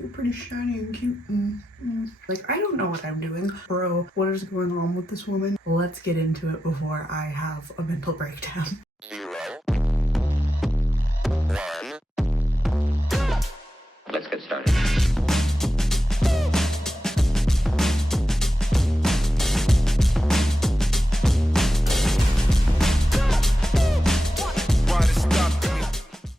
They're pretty shiny and cute. Like, I don't know what I'm doing. Bro, what is going on with this woman? Let's get into it before I have a mental breakdown. 0, 1. Let's get started.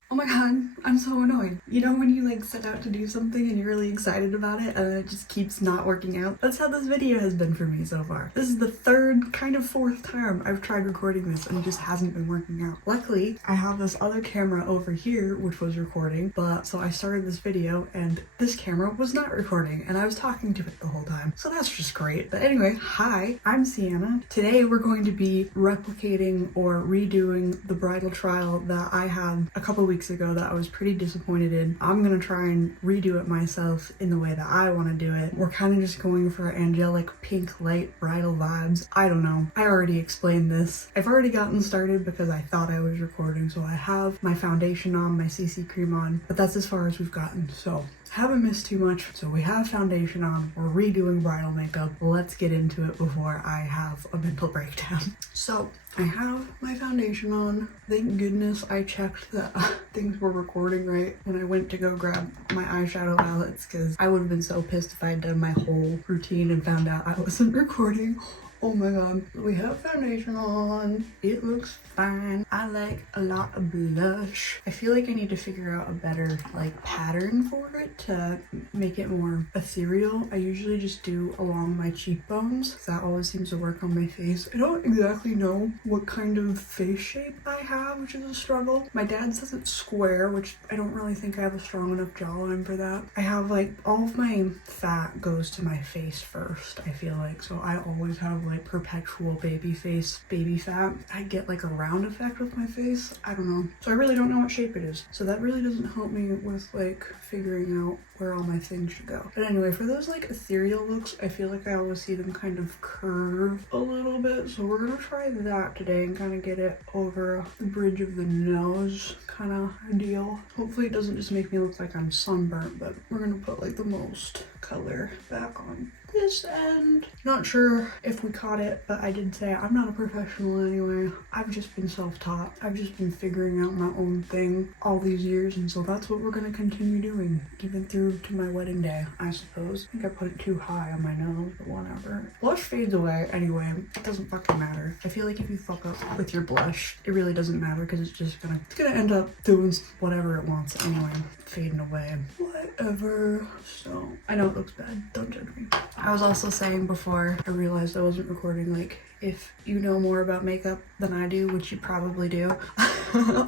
Oh my god, I'm so annoyed. You know when you like set out to do something and you're really excited about it and it just keeps not working out? That's how this video has been for me so far. This is the third, kind of fourth time I've tried recording this and it just hasn't been working out. Luckily, I have this other camera over here which was recording, but so I started this video and this camera was not recording and I was talking to it the whole time. So that's just great. But anyway, hi, I'm Sienna. Today we're going to be replicating or redoing the bridal trial that I had a couple weeks ago that I was pretty disappointed in. I'm gonna try and redo it myself in the way that I want to do it. We're kind of just going for angelic pink light bridal vibes. I don't know. I already explained this. I've already gotten started because I thought I was recording, so I have my foundation on, my CC cream on, but that's as far as we've gotten. So haven't missed too much. So we have foundation on, we're redoing bridal makeup. Let's get into it before I have a mental breakdown. So I have my foundation on. Thank goodness I checked that things were recording right when I went to go grab my eyeshadow palettes, because I would have been so pissed if I had done my whole routine and found out I wasn't recording. Oh my god. We have foundation on. It looks fine. I like a lot of blush. I feel like I need to figure out a better like pattern for it to make it more ethereal. I usually just do along my cheekbones. That always seems to work on my face. I don't exactly know what kind of face shape I have, which is a struggle. My dad says it's square, which I don't really think I have a strong enough jawline for that. I have like all of my fat goes to my face first, I feel like. So I always have like perpetual baby face, baby fat. I get like a round effect with my face. I don't know. So I really don't know what shape it is. So that really doesn't help me with like figuring out where all my things should go. But anyway, for those like ethereal looks, I feel like I always see them kind of curve a little bit. So we're gonna try that today and kind of get it over the bridge of the nose kind of deal. Hopefully it doesn't just make me look like I'm sunburnt, but we're gonna put like the most color back on this end. Not sure if we caught it, but I did say I'm not a professional anyway. I've just been self-taught. I've just been figuring out my own thing all these years, and so that's what we're gonna continue doing even through to my wedding day, I suppose. I think I put it too high on my nose, but whatever. Blush fades away anyway. It doesn't fucking matter. I feel like if you fuck up with your blush, it really doesn't matter because it's gonna end up doing whatever it wants anyway, fading away. Whatever. So I know it looks bad. Don't judge me. I was also saying before I realized I wasn't recording, like, if you know more about makeup than I do, which you probably do,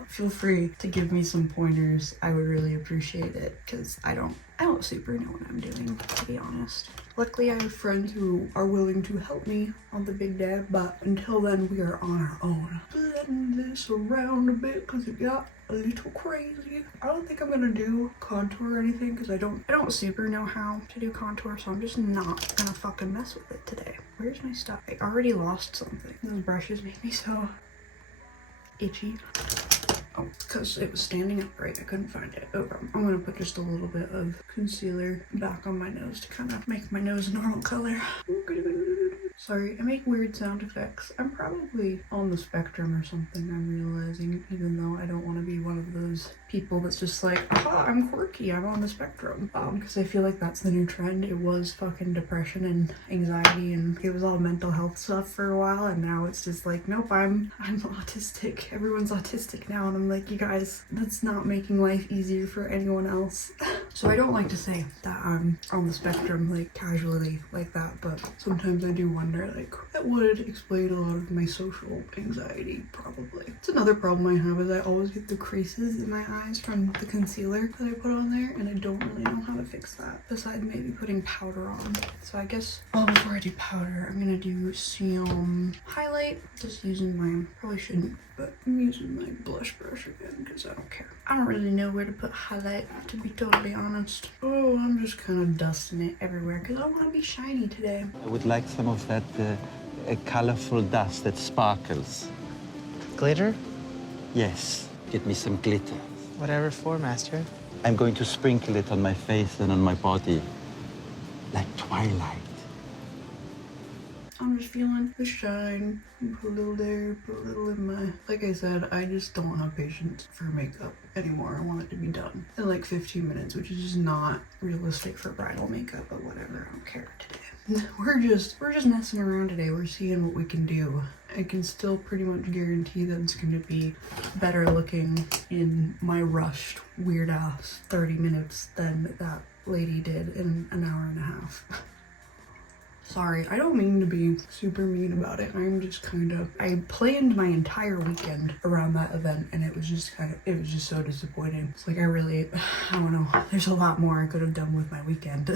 feel free to give me some pointers. I would really appreciate it because I don't super know what I'm doing, to be honest. Luckily, I have friends who are willing to help me on the big day, but until then, we are on our own. Blend this around a bit because it got a little crazy. I don't think I'm gonna do contour or anything because I don't super know how to do contour, so I'm just not gonna fucking mess with it today. Where's my stuff? I already lost something. Those brushes make me so itchy. Oh, because it was standing upright. I couldn't find it. Okay, I'm gonna put just a little bit of concealer back on my nose to kind of make my nose a normal color. Sorry, I make weird sound effects. I'm probably on the spectrum or something, I'm realizing, even though I don't want to be one of those people that's just like, aha, I'm quirky, I'm on the spectrum. Because I feel like that's the new trend. It was fucking depression and anxiety, and it was all mental health stuff for a while, and now it's just like, nope, I'm autistic. Everyone's autistic now, and I'm like, you guys, that's not making life easier for anyone else. So I don't like to say that I'm on the spectrum, like, casually like that, but sometimes I do wonder, like, that would explain a lot of my social anxiety, probably. It's another problem I have is I always get the creases in my eyes from the concealer that I put on there, and I don't really know how to fix that, besides maybe putting powder on. So I guess, before I do powder, I'm gonna do some highlight, just using my, probably shouldn't, but I'm using my blush brush again because I don't care. I don't really know where to put highlight, to be totally honest. Oh, I'm just kind of dusting it everywhere because I want to be shiny today. I would like some of that colorful dust that sparkles. Glitter? Yes, get me some glitter. Whatever for, master. I'm going to sprinkle it on my face and on my body, like twilight. I'm just feeling the shine. Put a little there, put a little in my... Like I said, I just don't have patience for makeup anymore. I want it to be done in like 15 minutes, which is just not realistic for bridal makeup, but whatever, I don't care today. We're just messing around today. We're seeing what we can do. I can still pretty much guarantee that it's going to be better looking in my rushed, weird ass 30 minutes than that lady did in an hour and a half. Sorry, I don't mean to be super mean about it. I'm just I planned my entire weekend around that event and it was just so disappointing. It's like I don't know. There's a lot more I could have done with my weekend.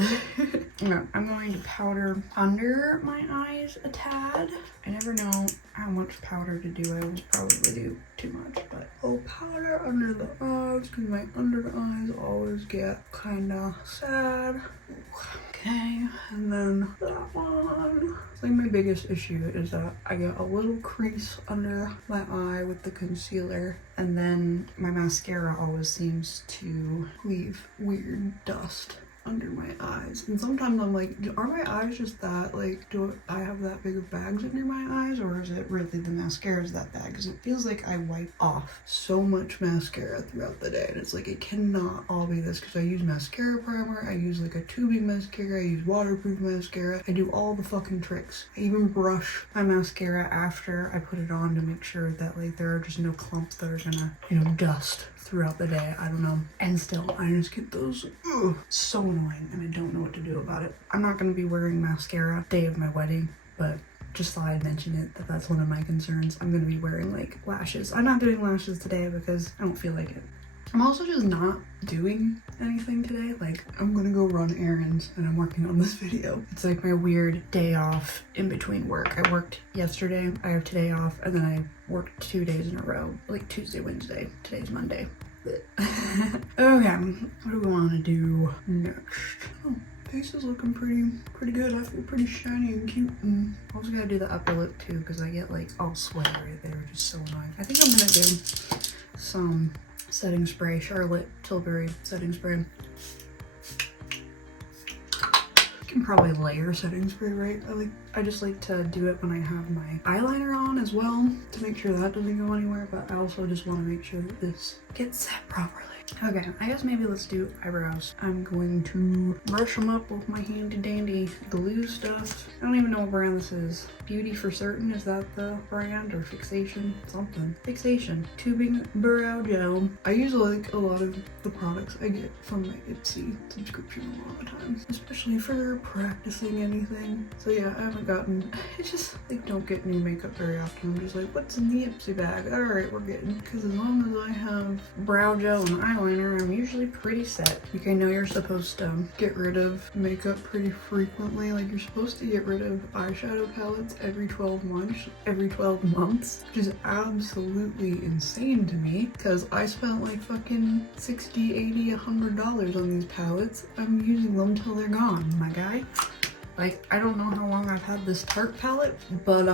I'm going to powder under my eyes a tad. I never know how much powder to do. I will probably do too much, but I'll powder under the eyes because my under eyes always get kinda sad. Okay, and then that one. I think my biggest issue is that I get a little crease under my eye with the concealer, and then my mascara always seems to leave weird dust under my eyes. And sometimes I'm like, are my eyes just that, like, do I have that big of bags under my eyes, or is it really the mascara's that bad? Because it feels like I wipe off so much mascara throughout the day, and it's like, it cannot all be this, because I use mascara primer, I use like a tubing mascara, I use waterproof mascara, I do all the fucking tricks. I even brush my mascara after I put it on to make sure that like there are just no clumps that are gonna, you know, dust throughout the day. I don't know. And still, I just get those, so annoying, and I don't know what to do about it. I'm not going to be wearing mascara day of my wedding, but just thought I'd mention it, that's one of my concerns. I'm going to be wearing like lashes. I'm not doing lashes today because I don't feel like it. I'm also just not doing anything today. Like, I'm gonna go run errands and I'm working on this video. It's like my weird day off in between work. I worked yesterday, I have today off, and then I worked 2 days in a row, like Tuesday, Wednesday. Today's Monday. Okay, what do we want to do next? Oh, face is looking pretty good. I feel pretty shiny and cute. And I also gotta do the upper lip too, because I get like all sweaty right there, which is so annoying. I think I'm gonna do some setting spray, Charlotte Tilbury setting spray. You can probably layer setting spray, right? I just like to do it when I have my eyeliner on as well, to make sure that doesn't go anywhere, but I also just want to make sure that this gets set properly. Okay, I guess maybe let's do eyebrows. I'm going to brush them up with my handy dandy glue stuff. I don't even know what brand this is. Beauty for Certain, is that the brand? Or Fixation? Something. Fixation. Tubing brow gel. I use like a lot of the products I get from my Ipsy subscription a lot of times, especially for practicing anything. So yeah, I haven't gotten, it's just like don't get new makeup very often. I'm just like, what's in the Ipsy bag? Alright, we're getting, because as long as I have brow gel and eyeliner, I'm usually pretty set. Like, I know you're supposed to get rid of makeup pretty frequently. Like, you're supposed to get rid of eyeshadow palettes every 12 months, which is absolutely insane to me, because I spent like fucking $60, $80, $100 on these palettes. I'm using them till they're gone, my guy. Like, I don't know how long I've had this Tarte palette, but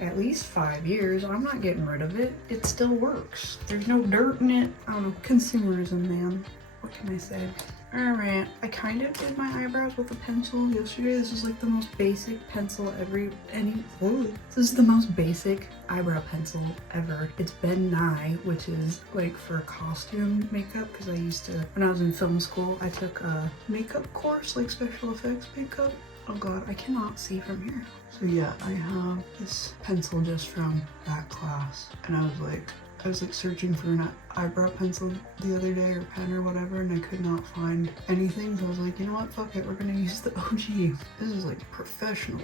at least 5 years. I'm not getting rid of it. It still works. There's no dirt in it. I don't know. Consumerism, man. What can I say? Alright, I kind of did my eyebrows with a pencil yesterday. This is like the most basic pencil this is the most basic eyebrow pencil ever. It's Ben Nye, which is like for costume makeup, because I used to, when I was in film school, I took a makeup course, like special effects makeup. Oh god, I cannot see from here. So yeah, I have this pencil just from that class, and I was like searching for an eyebrow pencil the other day, or pen or whatever, and I could not find anything. So I was like, you know what, fuck it, we're gonna use the OG. This is like professional,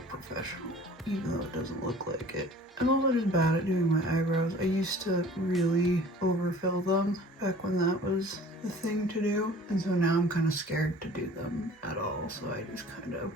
even though it doesn't look like it. I'm also just bad at doing my eyebrows. I used to really overfill them back when that was the thing to do, and so now I'm kind of scared to do them at all, so I just kind of...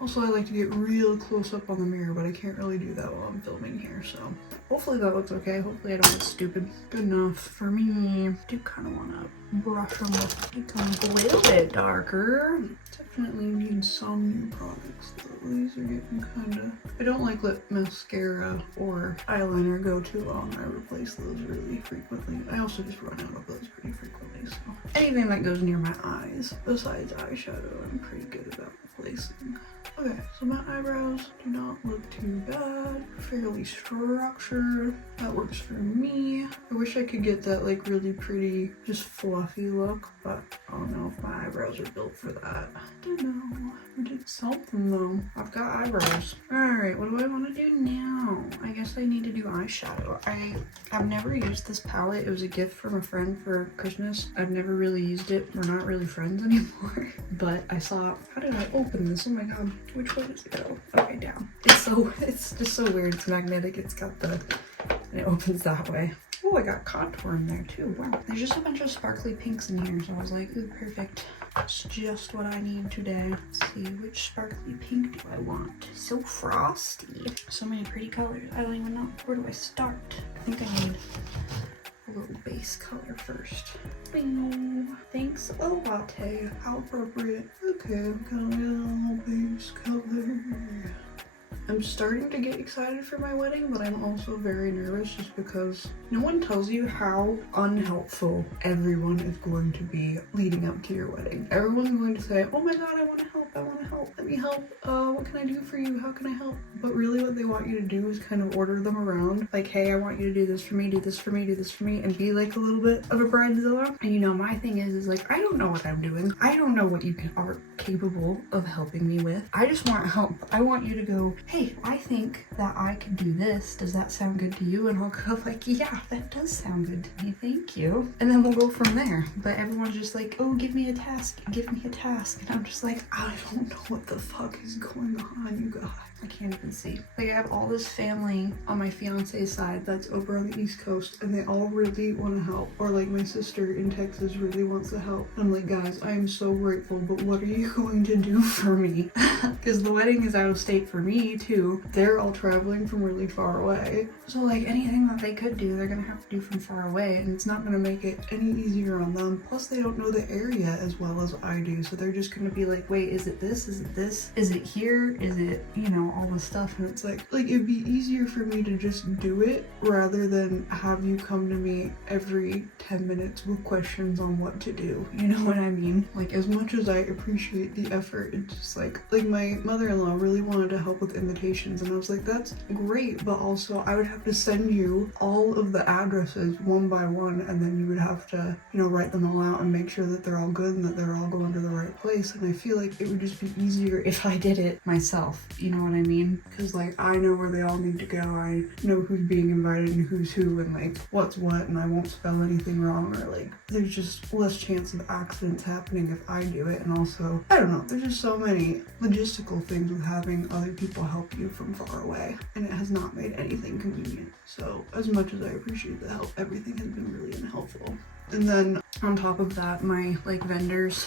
Also, I like to get real close up on the mirror, but I can't really do that while I'm filming here, so hopefully that looks okay. Hopefully I don't look stupid. Good enough for me. I do kind of want to brush them up, become a little bit darker. It's definitely need some new products though. These are getting kinda... I don't like let mascara or eyeliner go too long. I replace those really frequently. I also just run out of those pretty frequently, so. Anything that goes near my eyes, besides eyeshadow, I'm pretty good about replacing. Okay, so my eyebrows do not look too bad. Fairly structured. That works for me. I wish I could get that like really pretty, just fluffy look, but I don't know if my eyebrows are built for that. I don't know. I did something though. I've got eyebrows. Alright, what do I want to do now? I guess I need to do eyeshadow. I've never used this palette. It was a gift from a friend for Christmas. I've never really used it. We're not really friends anymore. But I saw, how did I open this? Oh my god. Which way does it go? Okay, down. It's just so weird. It's magnetic. It's got the, and it opens that way. Oh, I got contour in there too. Wow. There's just a bunch of sparkly pinks in here, so I was like, ooh, perfect. It's just what I need today. Let's see, which sparkly pink do I want? So frosty. So many pretty colors. I don't even know. Where do I start? I think I need a little base color first. Bing. Thanks a latte. How appropriate. Okay, I'm gonna get a little base color. I'm starting to get excited for my wedding, but I'm also very nervous just because no one tells you how unhelpful everyone is going to be leading up to your wedding. Everyone's going to say, oh my god, I want to help, I want to help, let me help, what can I do for you, how can I help? But really what they want you to do is kind of order them around, like, hey, I want you to do this for me, do this for me, do this for me, and be like a little bit of a bridezilla. And you know, my thing is like, I don't know what I'm doing. I don't know what you are capable of helping me with. I just want help. I want you to go, hey, I think that I could do this. Does that sound good to you? And I'll go like, yeah, that does sound good to me. Thank you. And then we'll go from there. But everyone's just like, oh, give me a task. Give me a task. And I'm just like, I don't know what the fuck is going on, you guys. I can't even see. Like, I have all this family on my fiance's side that's over on the East Coast, and they all really want to help. Or like my sister in Texas really wants to help. I'm like, guys, I am so grateful, but what are you going to do for me? Because the wedding is out of state for me too. They're all traveling from really far away. So like anything that they could do, they're gonna have to do from far away, and it's not gonna make it any easier on them. Plus they don't know the area as well as I do. So they're just gonna be like, wait, is it this? Is it this? Is it here? Is it, you know, all this stuff? And it's like it'd be easier for me to just do it rather than have you come to me every 10 minutes with questions on what to do. You know what I mean? Like, as much as I appreciate the effort, it's just like my mother-in-law really wanted to help with invitations, and I was like, that's great, but also I would have to send you all of the addresses one by one, and then you would have to, you know, write them all out and make sure that they're all good and that they're all going to the right place. And I feel like it would just be easier if I did it myself. You know what I mean? Because like, I know where they all need to go. I know who's being invited and who's who and like what's what, and I won't spell anything wrong, or like there's just less chance of accidents happening if I do it. And also, I don't know, there's just so many logistical things with having other people help you from far away, and it has not made anything convenient. So as much as I appreciate the help, everything has been really unhelpful. And then on top of that, my like vendors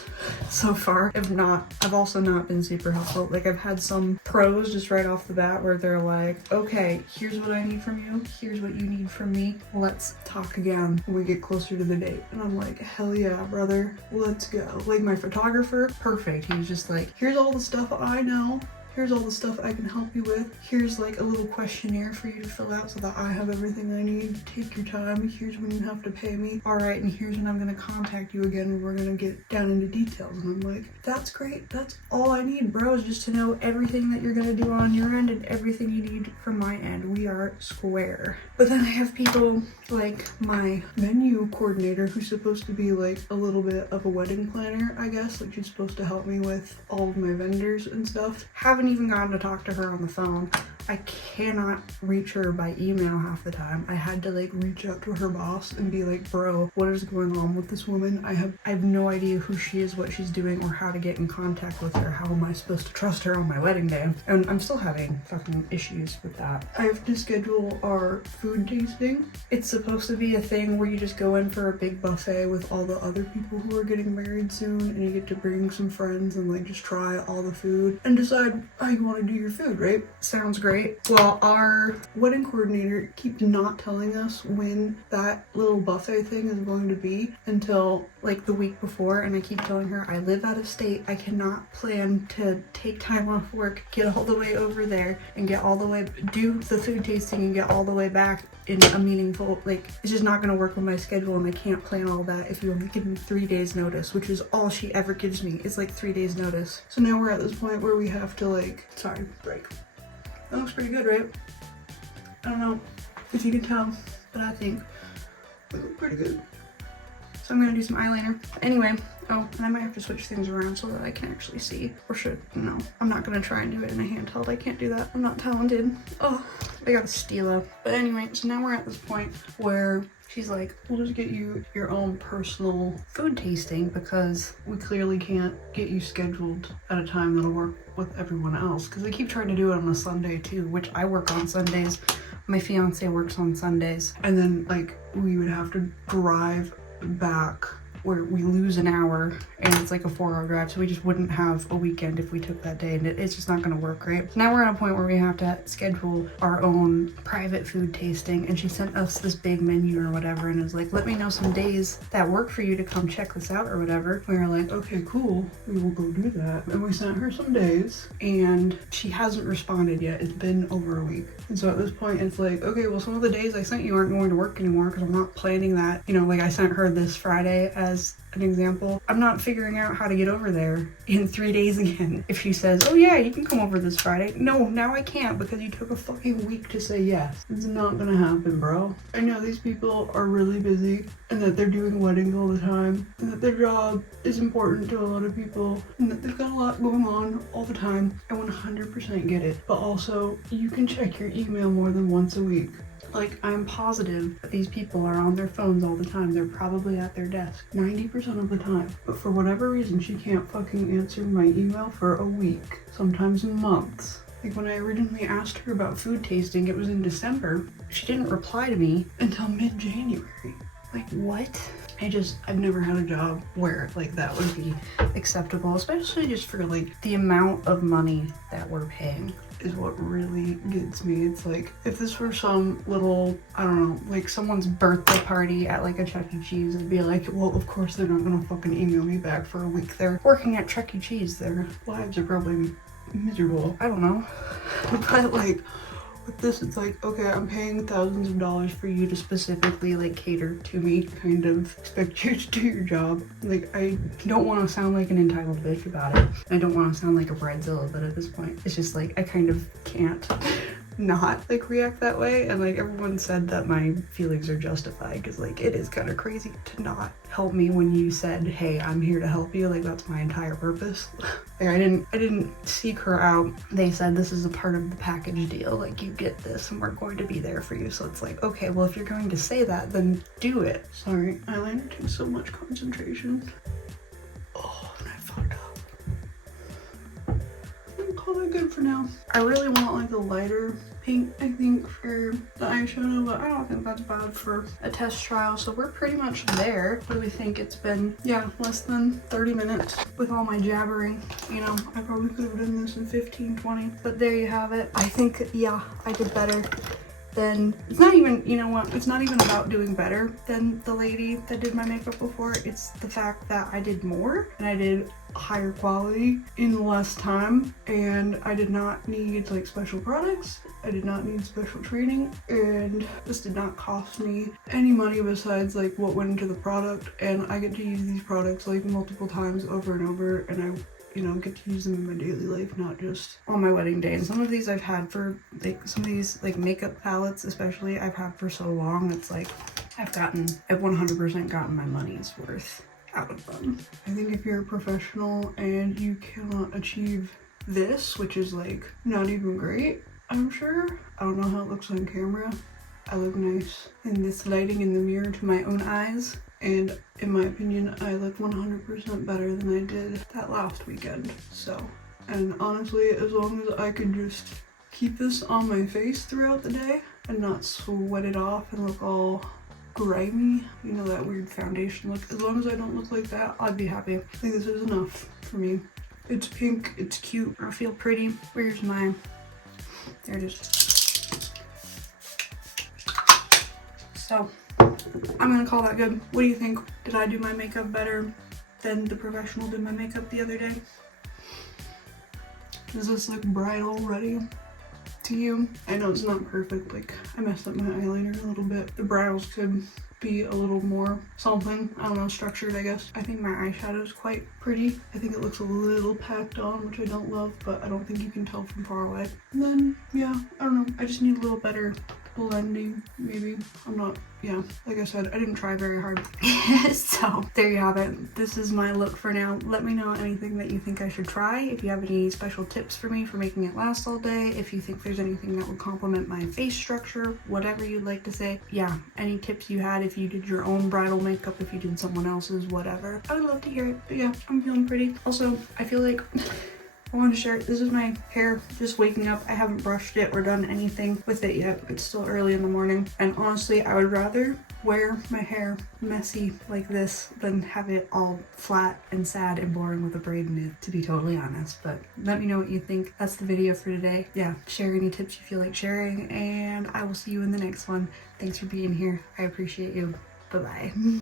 so far I've also not been super helpful. Like, I've had some pros just right off the bat where they're like, okay, here's what I need from you, here's what you need from me, let's talk again when we get closer to the date. And I'm like, hell yeah, brother, let's go. Like, my photographer, perfect. He was just like, here's all the stuff I know, here's all the stuff I can help you with. Here's like a little questionnaire for you to fill out so that I have everything I need. Take your time. Here's when you have to pay me. All right, and here's when I'm gonna contact you again and we're gonna get down into details. And I'm like, that's great. That's all I need, bro, is just to know everything that you're gonna do on your end and everything you need from my end. We are square. But then I have people like my menu coordinator, who's supposed to be like a little bit of a wedding planner, I guess. Like, she's supposed to help me with all of my vendors and stuff. Haven't even gotten to talk to her on the phone. I cannot reach her by email half the time. I had to like reach out to her boss and be like, bro, what is going on with this woman? I have no idea who she is, what she's doing, or how to get in contact with her. How am I supposed to trust her on my wedding day? And I'm still having fucking issues with that. I have to schedule our food tasting. It's supposed to be a thing where you just go in for a big buffet with all the other people who are getting married soon, and you get to bring some friends and like just try all the food and decide how you want to do your food, right? Sounds great. right? Well, our wedding coordinator keeps not telling us when that little buffet thing is going to be until like the week before, and I keep telling her I live out of state. I cannot plan to take time off work, get all the way over there and get all the way, do the food tasting and get all the way back in a meaningful, like, it's just not gonna work with my schedule, and I can't plan all that if you only give me 3 days notice, which is all she ever gives me. It's like 3 days notice. So now we're at this point where we have to like, sorry, break. That looks pretty good, right? I don't know if you can tell, but I think we look pretty good. So I'm gonna do some eyeliner. Anyway, oh, and I might have to switch things around so that I can actually see. Or should, no, I'm not gonna try and do it in a handheld. I can't do that. I'm not talented. Oh, I got a stilo. But anyway, so now we're at this point where she's like, we'll just get you your own personal food tasting because we clearly can't get you scheduled at a time that'll work with everyone else. Because they keep trying to do it on a Sunday too, which I work on Sundays. My fiance works on Sundays. And then like we would have to drive back where we lose an hour and it's like a 4-hour drive, so we just wouldn't have a weekend if we took that day, and it's just not gonna work, right? So now we're at a point where we have to schedule our own private food tasting, and she sent us this big menu or whatever and was like, let me know some days that work for you to come check this out or whatever. We were like, okay, cool, we will go do that. And we sent her some days and she hasn't responded yet. It's been over a week. And so at this point it's like, okay, well, some of the days I sent you aren't going to work anymore because I'm not planning that. You know, like I sent her this Friday as an example. I'm not figuring out how to get over there in 3 days again. If she says, oh yeah, you can come over this Friday. No, now I can't because you took a fucking week to say yes. It's not gonna happen, bro. I know these people are really busy and that they're doing weddings all the time and that their job is important to a lot of people and that they've got a lot going on all the time. I 100% get it. But also, you can check your email more than once a week. Like, I'm positive that these people are on their phones all the time. They're probably at their desk 90% of the time. But for whatever reason, she can't fucking answer my email for a week, sometimes months. Like when I originally asked her about food tasting, it was in December. She didn't reply to me until mid-January. Like, what? I've never had a job where like that would be acceptable, especially just for like the amount of money that we're paying is what really gets me. It's like, if this were some little, I don't know, like someone's birthday party at like a Chuck E. Cheese, I'd be like, well, of course they're not gonna fucking email me back for a week. They're working at Chuck E. Cheese. Their lives are probably miserable. I don't know. But like, with this, it's like, okay, I'm paying thousands of dollars for you to specifically like cater to me, kind of expect you to do your job. Like, I don't want to sound like an entitled bitch about it. I don't want to sound like a bridezilla, but at this point, it's just like, I kind of can't not like react that way. And like everyone said that my feelings are justified because like it is kind of crazy to not help me when you said, hey, I'm here to help you. Like, that's my entire purpose. Like, I didn't seek her out. They said this is a part of the package deal, like you get this and we're going to be there for you. So it's like, okay, well, if you're going to say that, then do it. Sorry, eyeliner takes so much concentration. Oh, and I fucked up. I'll call that good for now. I really want like a lighter pink, I think, for the eyeshadow, but I don't think that's bad for a test trial. So we're pretty much there. What do we think? It's been, yeah, less than 30 minutes with all my jabbering. You know, I probably could have done this in 15, 20, but there you have it. I think, yeah, I did better than, it's not even, you know what, it's not even about doing better than the lady that did my makeup before. It's the fact that I did more and I did higher quality in less time, and I did not need like special products. I did not need special training, and this did not cost me any money besides like what went into the product, and I get to use these products like multiple times over and over, and I, you know, get to use them in my daily life, not just on my wedding day. And some of these I've had for like, some of these like makeup palettes especially, I've had for so long. It's like I've 100% gotten my money's worth out of them. I think if you're a professional and you cannot achieve this, which is like not even great, I'm sure. I don't know how it looks on camera. I look nice in this lighting in the mirror to my own eyes. And in my opinion, I look 100% better than I did that last weekend. So, and honestly, as long as I could just keep this on my face throughout the day and not sweat it off and look all grimy, you know, that weird foundation look, as long as I don't look like that, I'd be happy. I think this is enough for me. It's pink, it's cute, I feel pretty. Where's my There it is. So, I'm gonna call that good. What do you think? Did I do my makeup better than the professional did my makeup the other day? Does this look bridal ready to you? I know it's not perfect, like I messed up my eyeliner a little bit. The brows could be a little more something, I don't know, structured, I guess. I think my eyeshadow is quite pretty. I think it looks a little packed on, which I don't love, but I don't think you can tell from far away. And then, yeah, I don't know, I just need a little better blending, maybe. I'm not, yeah, like I said, I didn't try very hard. So there you have it. This is my look for now. Let me know anything that you think I should try. If you have any special tips for me for making it last all day, if you think there's anything that would complement my face structure, whatever you'd like to say. Yeah, any tips you had, if you did your own bridal makeup, if you did someone else's, whatever. I would love to hear it. But yeah, I'm feeling pretty. Also, I feel like I want to share, this is my hair just waking up. I haven't brushed it or done anything with it yet. It's still early in the morning. And honestly, I would rather wear my hair messy like this than have it all flat and sad and boring with a braid in it, to be totally honest. But let me know what you think. That's the video for today. Yeah, share any tips you feel like sharing, and I will see you in the next one. Thanks for being here. I appreciate you. Bye-bye.